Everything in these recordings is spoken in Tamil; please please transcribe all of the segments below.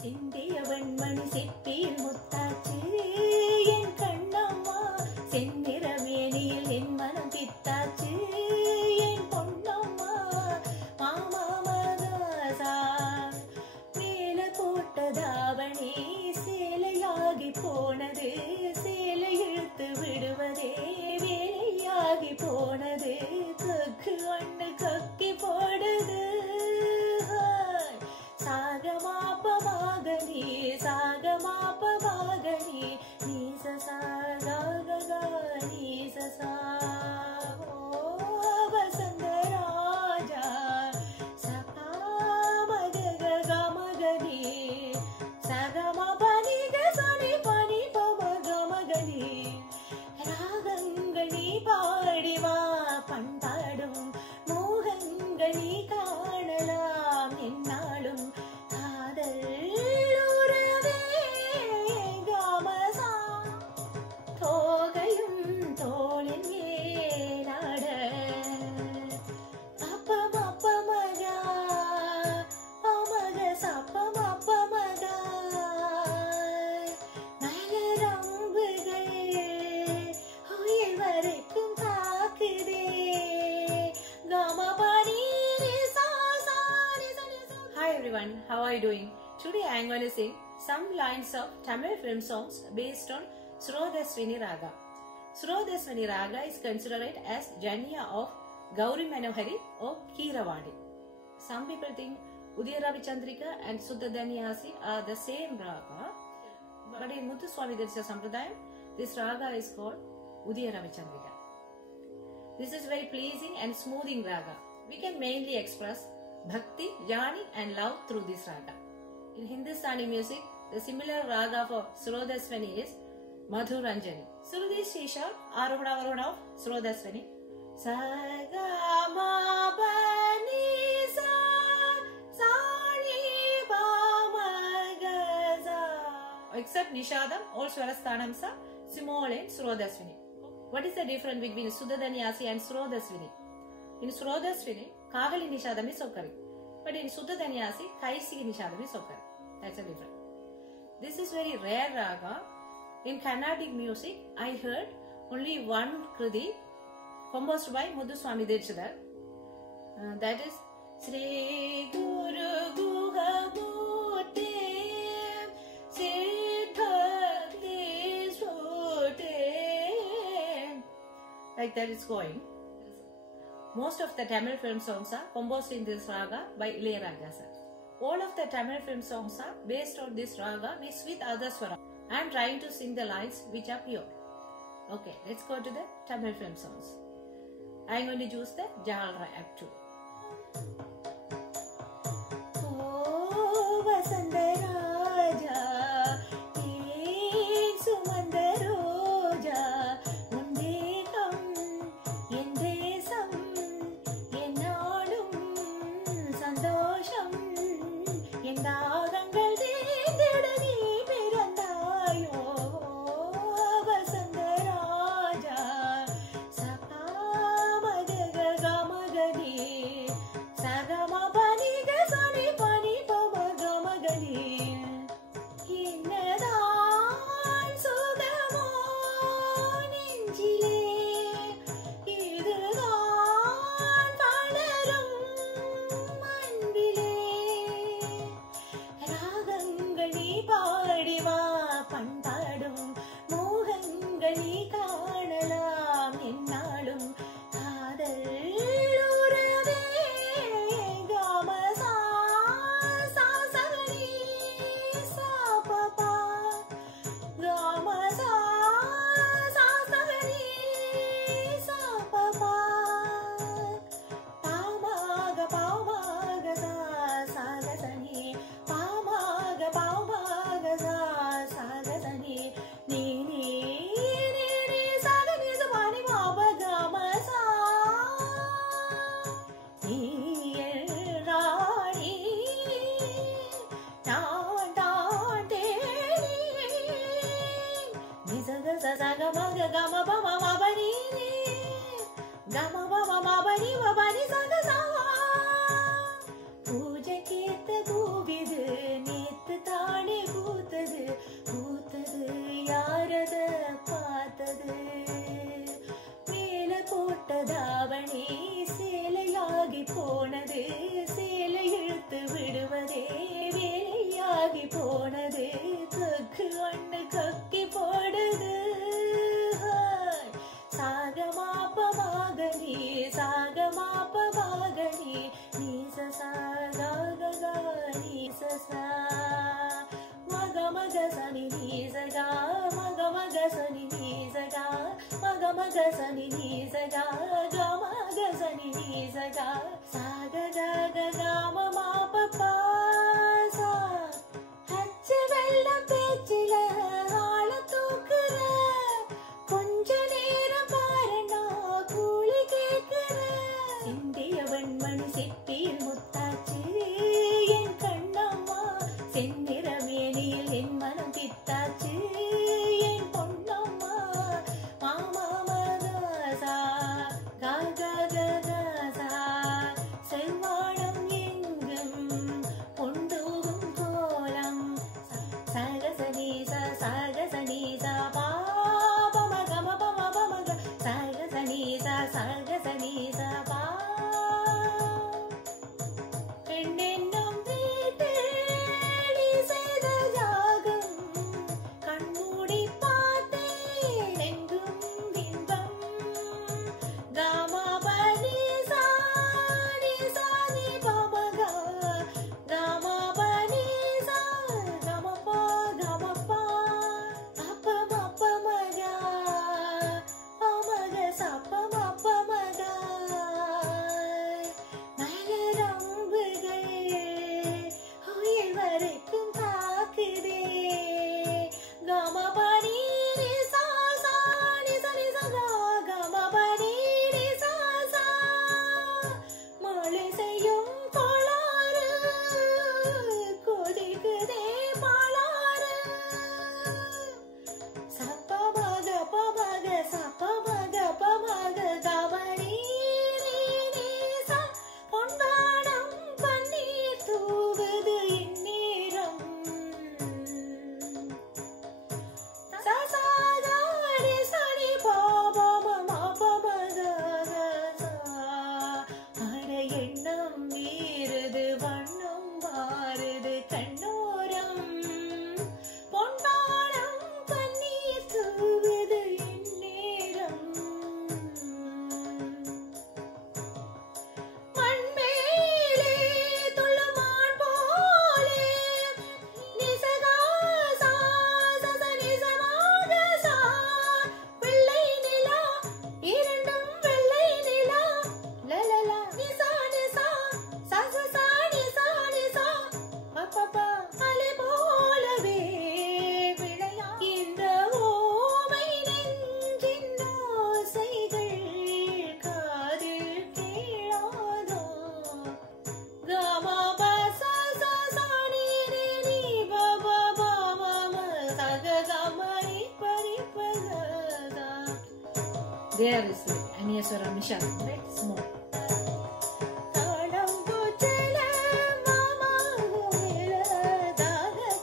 சிந்தியவன் மணி சிப்பியில் முத்தாச்சு என் கண்ணம்மா, செந்நிறமேனியில் என் மனம் பித்தாச்சு என் பொன்னம்மா. மாமா மகாசா மேல போட்ட தாவணி சேலையாகி போனது, சேலை இழுத்து விடுவதே வேலையாகி போனது, கக்கு ஒண்ணு கக்கி போடுது. சாகமாப்பமாகனி சாகமாப்பமாகனி நீச சாகா நீச சா. வசந்த ராஜா சகா மகக கமகனி சகமபனி கசனி பனி பமகமகனி. ராகங்கள் நீ பாடிவா பண்பாடும் மோகங்கள் நீ காணலாம் என்னாலும் காதல் உறவே காமசா. தோகையும் தோளின் மேலாட அப்பமப்பமகா பமக சப்பமப்பமகா. மலரம்புகள் உயிர் வரைக்கும் தாக்குதே கமபனி. Hi everyone, how are you doing? Today I am going to sing some lines of Tamil film songs based on Surodaswini Raga. Surodaswini Raga is considered as Janya of Gauri Manohari or Keeravadi. Some people think Udaya Ravichandrika and Suddha Dhaniyasi are the same raga, but in Muthuswami Dirsha Sampradayam, this raga is called Udaya Ravichandrika. This is very pleasing and smoothing raga. We can mainly express bhakti, jnani and love through this raga. In Hindustani music, the similar raga for Surodaswani is Madhuranjani. Surudi Shisha, Arohana Varona of Surodaswani. Sa ga ma pa ni sa sa ni pa ma ga sa. Except Nishadam, all Swarasthanam sa small in Surodaswani. What is the difference between Suddha Dhaniyasi and Surodaswini? In Surodaswini, Kagali Nishadam is occurring, but in Suddha Dhaniyasi, Kaisigi Nishadam is occurring. That's a difference. This is very rare raga. In Carnatic music, I heard only one kriti composed by Muthuswami Dirshadar. That is Sri Guru Guha Murti Siddhakti Sruti. Like that is going. Most of the Tamil film songs are composed in this raga by Ilayaraja sir. All of the Tamil film songs are based on this raga mixed with other swara. I am trying to sing the lines which are pure. Okay, let's go to the Tamil film songs. I am going to choose the genre act 2. Oh, Vasanta Raja, Een Sumanda Roja, Undekam, Endesam, Ennalum, Sandosham, Endagangal Deendudani Pirandayo. Vasanta Raja, Saka Magaga Gamagani, Saka கொக்காகி போனது கொக்கு ஒண்ணு கொக்கி போடுது சாகமாப்பமாகனி சாகமாப்பமாகனி நீசசா கககா நீசசா மகமகசனி நீசகா மகமகசனி நீசகா மகமகசனி நீசகா கமகசனி நீசகா சாககககாமமாப்பா சா அச்சு வெள்ளம் பேச்சில ஆள தூக்குற கொஞ்ச நேரம் பாருனா கூலி கேக்குற சிந்திய வெண்மணி சிப்பியில் முத்தாச்சு என் கண்ணம்மா செந்நிற மேனியில் என் மனம் பித்தாச்சு என் பொன்னம்மா மாமா மகசா ககககசா செவ்வானம் எங்கும் கொண்டூவும் கோலம் சகசனீச சகசனீச பாபமகமபமபமக சகசனீச சகசனீச பா பெண்ணென்னும் வீட்டில் நீ செய்த யாகம் கண்மூடி பார்த்தேன் எங்கும் இன்பம் கமபனிசா நிசானி பமகா கமபனிசா கமபா கமபா அப்பமப்பமகா பமக சப்பமப்பமகா மலரம்புகள் உயிர் வரைக்கும் தாக்குதே கமபனி நிசா சா நிசா நிசகா கமபனி நிசா சா மழை செய்யும் கோளாறு கொதிக்குதே பாலாறு சப்பமக பமக சப்பமக பமக கமனி நீசா பொன்வானம் பன்னீர் தூவுது இந்நேரம் சசாதாரி சனி பாபமபமகசா அட எண்ணம் மீறுது வண்ணம் மாறுது கண்ணோரம் பொன்வானம் பன்னீர் தூவுது இந்நேரம் மண்மேலே துள்ளுமான் போலே நிசகாசா சசனிசமாகசா வெள்ளை நிலா இரண்டும் வெள்ளை நிலா லலலா நிசா நிசா சசசா நிசா நிசா அப்பப்பா அலை போலவே விளையா இந்த ஓமை நெஞ்சின் ஓசைகள் காதில் கேளாதோ கமபசசசனி நீ பபபமம சககமரி பரிபகதா. There is it. Aniyaswara Mission. Let's move. தாளம்பூச்சல மாமாகுமில தாகத்தை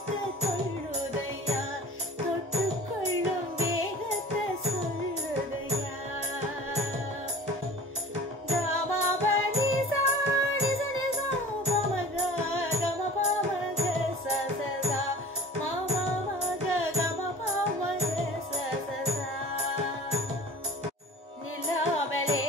கொள்ளுதையா தொட்டுக்கொள்ளும் வேகத்தை சொல்லுதையா கமபனிசா நிசனிசா பமகா கமபமக சசசா மாமமக கமபமக சசசா நிலாவலே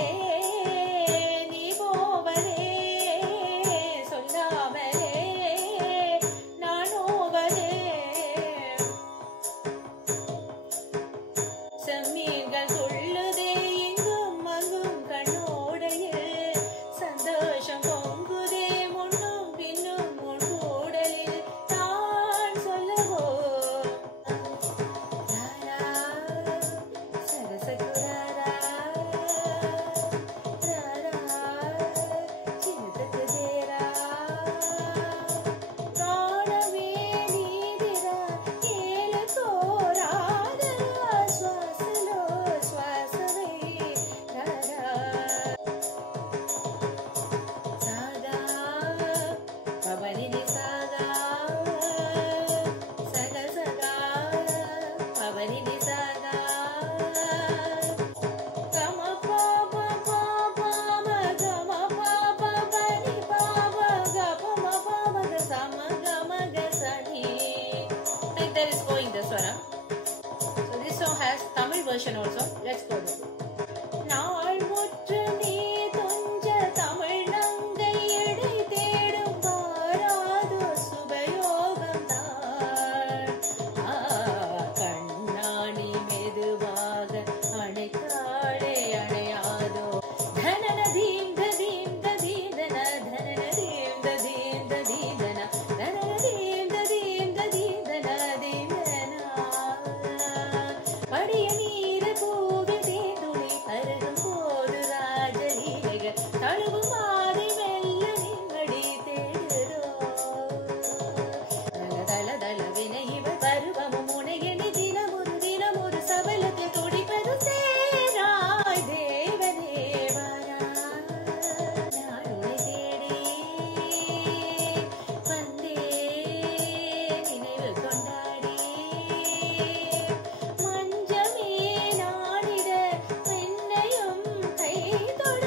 version also. Let's go there. நாள் முற்று நீ துஞ்ச தமிழ் நங்கை எடை தேடும் பாராதோ சுபயோகம் தான். கண்ணாணி மெதுவாக அணைக்காளே அணையாதோ. தனன தீந்த தீந்த தீந்தன தனன தீந்த தீந்த தீந்தன தனன தீந்த தீந்த தீந்தன தீந்தனா. படிய நீர பூவில் தேதுளி அருகும் போது ராஜலீலைகள் தழுவும் மாறி மெல்ல நிம்மடி தேடுதோ. தல தல தலவென இவள் பருவமும் உனையணி தினமொரு சபலத்தில் துடிப்பது சேராய் தேவதேவரா. நான் உன்னை தேடி வந்தேன் நினைவு கொண்டாடி. மஞ்சமே நாடிட மென்னையும் கை தொட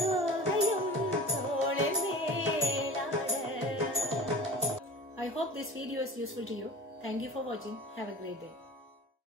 தோகையும் தோளில் மேலாட. I hope this video is useful to you. Thank you for watching. Have a great day.